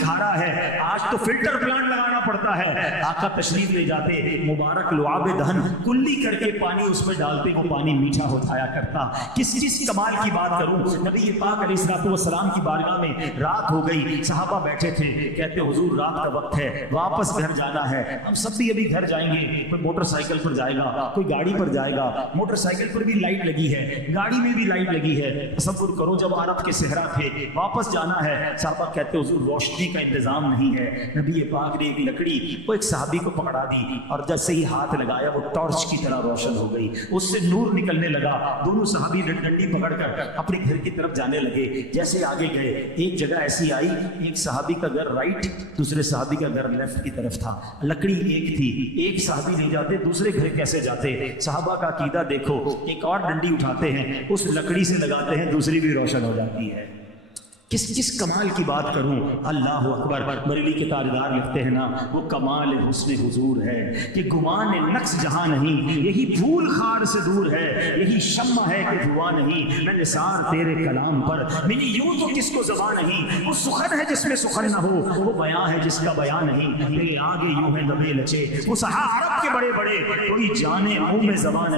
کھارا ہے، آج تو فلٹر پلانٹ لگانا پڑتا ہے، آقا تشریف لے جاتے، مبارک لعاب دہن کلی کر کے پانی اس میں ڈالتے، وہ پانی میٹھا ہو جایا کرتا۔ کس کمال کی بات کروں، نبی پاک علیہ الصلوۃ والسلام کی بارگاہ میں رات ہو گئی، صحابہ بیٹھے تھے، کہتے حضور رات کا وقت ہے، واپس گھر جانا ہے، ہم سب بھی ابھی گھر جائیں گے، کوئی موٹر سائیکل پر جائے گا، کوئی گاڑی پر جائے گا، موٹر سائیکل پر بھی لائٹ لگی ہے، گاڑی میں بھی لائٹ لگی ہے، تصور کرو جب عرب کے صحرا تھے، واپس جانا ہے، صحابہ کہتے حضور روشنی کا انتظام نہیں ہے، نبی پاک نے ایک لکڑی وہ ایک صحابی کو پکڑا دی، اور جیسے ہی ہاتھ لگایا وہ ٹارچ کی طرح روشن ہو گئی، اس سے نور نکلنے لگا، دونوں صحابی ڈنڈی پکڑ کر اپنے گھر کی طرف جانے لگے، جیسے آگے گئے ایک جگہ ایسی آئی، ایک صحابی کا گھر رائٹ، دوسرے صحابی کا گھر لیفٹ کی طرف تھا، لکڑی ایک تھی، ایک صحابی نہیں جاتے دوسرے گھر کیسے جاتے؟ صحابہ کا عقیدہ دیکھو، ایک اور ڈنڈی اٹھاتے ہیں، اس لکڑی سے لگاتے ہیں، دوسری بھی روشن ہو جاتی ہے۔ کس کمال کی بات کروں، اللہ اکبر۔ بریلی کے تاجدار لکھتے ہیں نا، وہ کمال حسن حضور ہے کہ گمان نقص جہاں نہیں، یہی پھول خار سے دور ہے، یہی شمع ہے کہ دھواں نہیں، میں نثار تیرے کلام پر، میری یوں تو کس کو زبان نہیں، وہ سخن ہے جس میں سخن نہ ہو، وہ بیاں ہے جس کا بیاں نہیں، تیرے آگے یوں ہے دبے لچے، وہ سہا عرب کے بڑے بڑے، کوئی جانے منہ میں زبان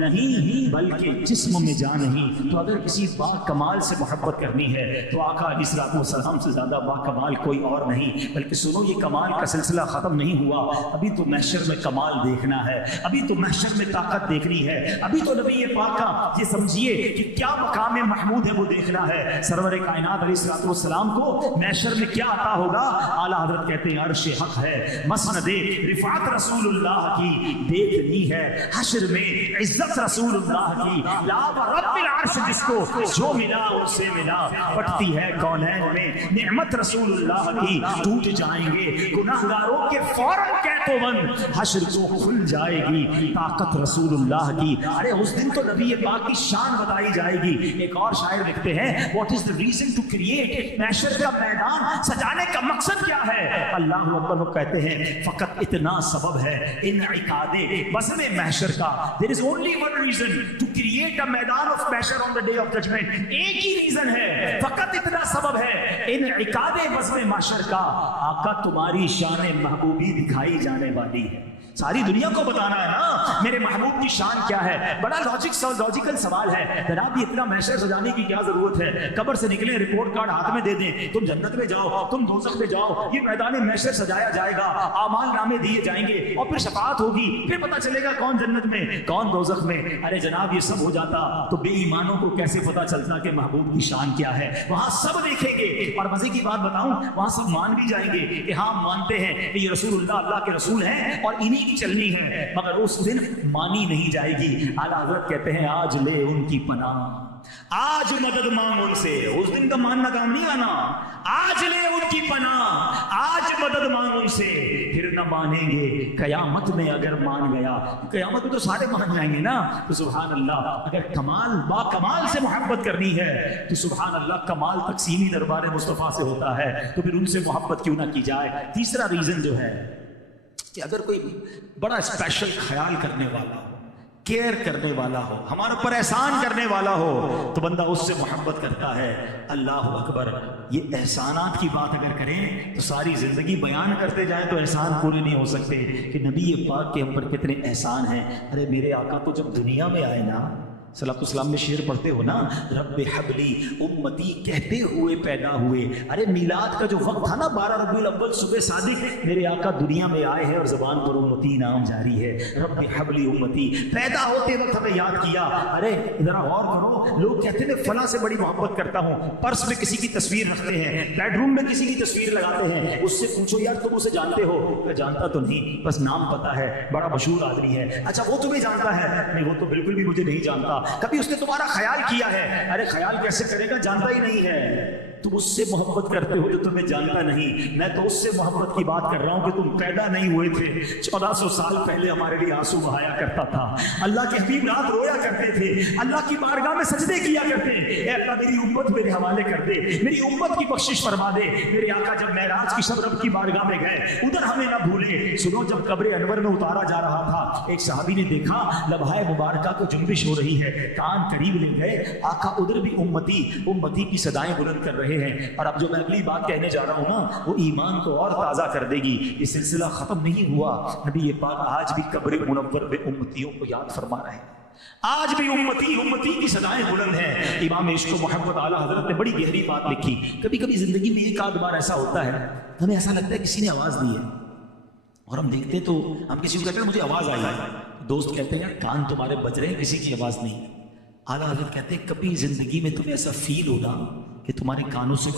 نہیں بلکہ جسم میں جان نہیں۔ تو اگر کسی با کمال سے محبت کرنی ہے تو آقا علیہ الصلوۃ والسلام سے زیادہ با کمال کوئی اور نہیں۔ بلکہ سنو، یہ کمال کا سلسلہ ختم نہیں ہوا، ابھی تو محشر میں کمال دیکھنا ہے، ابھی تو محشر میں طاقت دیکھنی ہے، ابھی تو نبی پاک کا یہ سمجھیے کہ کیا مقام محمود ہے وہ دیکھنا ہے۔ سرور کائنات علیہ الصلوۃ والسلام کو محشر میں کیا عطا ہوگا؟ اعلیٰ حضرت کہتے ہیں عرش حق ہے، مسند رفعت رسول اللہ کی دیکھنی ہے، حشر میں عزت رسول اللہ کی، لا رب العرش جس کو جو ملا ان سے ملا، پٹتی ہے کونین میں نعمت رسول اللہ کی، ٹوٹ جائیں گے گناہگاروں کے فوراً کہتو بند، حشر کو کھل جائے گی طاقت رسول اللہ کی۔ ارے اس دن تو نبی پاک کی شان بتائی جائے گی۔ ایک اور شاعر لکھتے ہیں، what is the reason to create، محشر کا میدان سجانے کا مقصد کیا ہے؟ اللہ اکبر کہتے ہیں فقط اتنا سبب ہے انعقاد بزم محشر کا، there is only one reason to create a میدان of محشر on the day of judgment، ایک ہی ریزن ہے، فقط اتنا سبب ہے انعقاد بزم محشر کا، آقا تمہاری شان محبوبی دکھائی جانے والی ہے۔ ساری دنیا کو بتانا ہے نا میرے محبوب کی شان کیا ہے۔ بڑا لاجیکل سوال ہے، جناب یہ اتنا محشر سجانے کی کیا ضرورت ہے؟ قبر سے نکلے رپورٹ کارڈ ہاتھ میں دے دیں، تم جنت میں جاؤ تم دوزخ میں جاؤ، یہ میدان محشر سجایا جائے گا، اعمال نامے دیے جائیں گے اور پھر شفاعت ہوگی، پھر پتہ چلے گا کون جنت میں کون دوزخ میں۔ ارے جناب یہ سب ہو جاتا تو بے ایمانوں کو کیسے پتہ چلتا کہ محبوب کی شان کیا ہے؟ وہاں سب دیکھیں گے، اور مزے کی بات بتاؤں وہاں سب مان بھی جائیں گے کہ ہاں مانتے ہیں کہ یہ رسول اللہ کے رسول ہیں اور انہی کی چلنی ہے، مگر اس دن مانی نہیں جائے گی۔ اعلیٰ حضرت کہتے ہیں آج لے ان کی پناہ، آج مدد مانگ ان سے، اس دن کا ماننا کام نہیں آنا، آج لے ان کی پناہ، آج مدد مانگ ان سے، پھر نہ مانیں گے قیامت میں اگر مان گیا، قیامت میں تو سارے مان جائیں گے نا۔ تو سبحان اللہ، اگر کمال با کمال سے محبت کرنی ہے تو سبحان اللہ کمال تقسیمی دربار مصطفیٰ سے ہوتا ہے، تو پھر ان سے محبت کیوں نہ کی جائے۔ تیسرا ریزن جو ہے کہ اگر کوئی بڑا اسپیشل خیال کرنے والا ہو، کیئر کرنے والا ہو، ہمارے اوپر احسان کرنے والا ہو، تو بندہ اس سے محبت کرتا ہے۔ اللہ اکبر، یہ احسانات کی بات اگر کریں تو ساری زندگی بیان کرتے جائیں تو احسان پورے نہیں ہو سکتے کہ نبی پاک کے ہم پر کتنے احسان ہیں۔ ارے میرے آقا تو جب دنیا میں آئے نا، صلی اللہ علیہ وسلم میں شعر پڑھتے ہو نا، رب حبلی امتی کہتے ہوئے پیدا ہوئے۔ ارے میلاد کا جو وقت تھا نا 12 ربیع الاول صبح صادق، میرے آقا دنیا میں آئے ہیں اور زبان پر امتی نام جاری ہے، رب حبلی امتی، پیدا ہوتے وقت ہمیں یاد کیا۔ ارے ذرا غور کرو، لوگ کہتے ہیں فلاں سے بڑی محبت کرتا ہوں، پرس میں کسی کی تصویر رکھتے ہیں، بیڈ روم میں کسی کی تصویر لگاتے ہیں، اس سے پوچھو یار تم اسے جانتے ہو؟ میں جانتا تو نہیں، بس نام پتا ہے، بڑا مشہور آدمی ہے۔ اچھا وہ تمہیں جانتا ہے؟ نہیں وہ تو بالکل بھی مجھے نہیں جانتا۔ کبھی اس نے تمہارا خیال کیا ہے؟ ارے خیال کیسے کرے گا، جانتا ہی نہیں ہے۔ تم اس سے محبت کرتے ہو جو تمہیں جانتا نہیں۔ میں تو اس سے محبت کی بات کر رہا ہوں کہ تم پیدا نہیں ہوئے تھے، 1400 سال پہلے ہمارے لیے آنسو بہایا کرتا تھا، اللہ کے حبیب رات رویا کرتے تھے، اللہ کی بارگاہ میں سجدے کیا کرتے۔ اے اللہ میری امت میرے حوالے کر دے، میری امت کی بخشش فرما دے۔ میرے آقا جب معراج کی شب رب کی بارگاہ میں گئے، ادھر ہمیں نہ بھولے۔ سنو، جب قبر انور میں اتارا جا رہا تھا، ایک صحابی نے دیکھا لبھائے مبارکہ کو جنبش ہو رہی ہے، کان قریب لے گئے، آقا ادھر بھی امتی امتی کی صدائیں بلند کر رہے رہے ہیں، اور اب جو میں اگلی بات کہنے جا رہا ہوں نا وہ ایمان کو اور تازہ کر دے گی۔ یہ سلسلہ ختم نہیں ہوا، نبی پاک آج بھی قبر منور پہ امتیوں کو یاد فرما رہے ہیں، آج بھی امتی امتی کی صدائیں بلند ہیں۔ امام عشق و محبت اعلیٰ حضرت نے بڑی گہری بات لکھی، کبھی کبھی زندگی میں ایک آدھ بار ایسا ہوتا ہے ہمیں ایسا لگتا ہے کسی نے آواز دی ہے، اور ہم دیکھتے تو ہم کسی کو کہتے ہیں مجھے آواز آئی ہے، دوست کہتے ہیں یار کان تمہارے بج رہے ہیں، کسی کی آواز نہیں۔ اعلیٰ حضرت کہتے ہیں کبھی زندگی میں تمہیں ایسا فیل ہوگا کہ تمہارے کانوں سے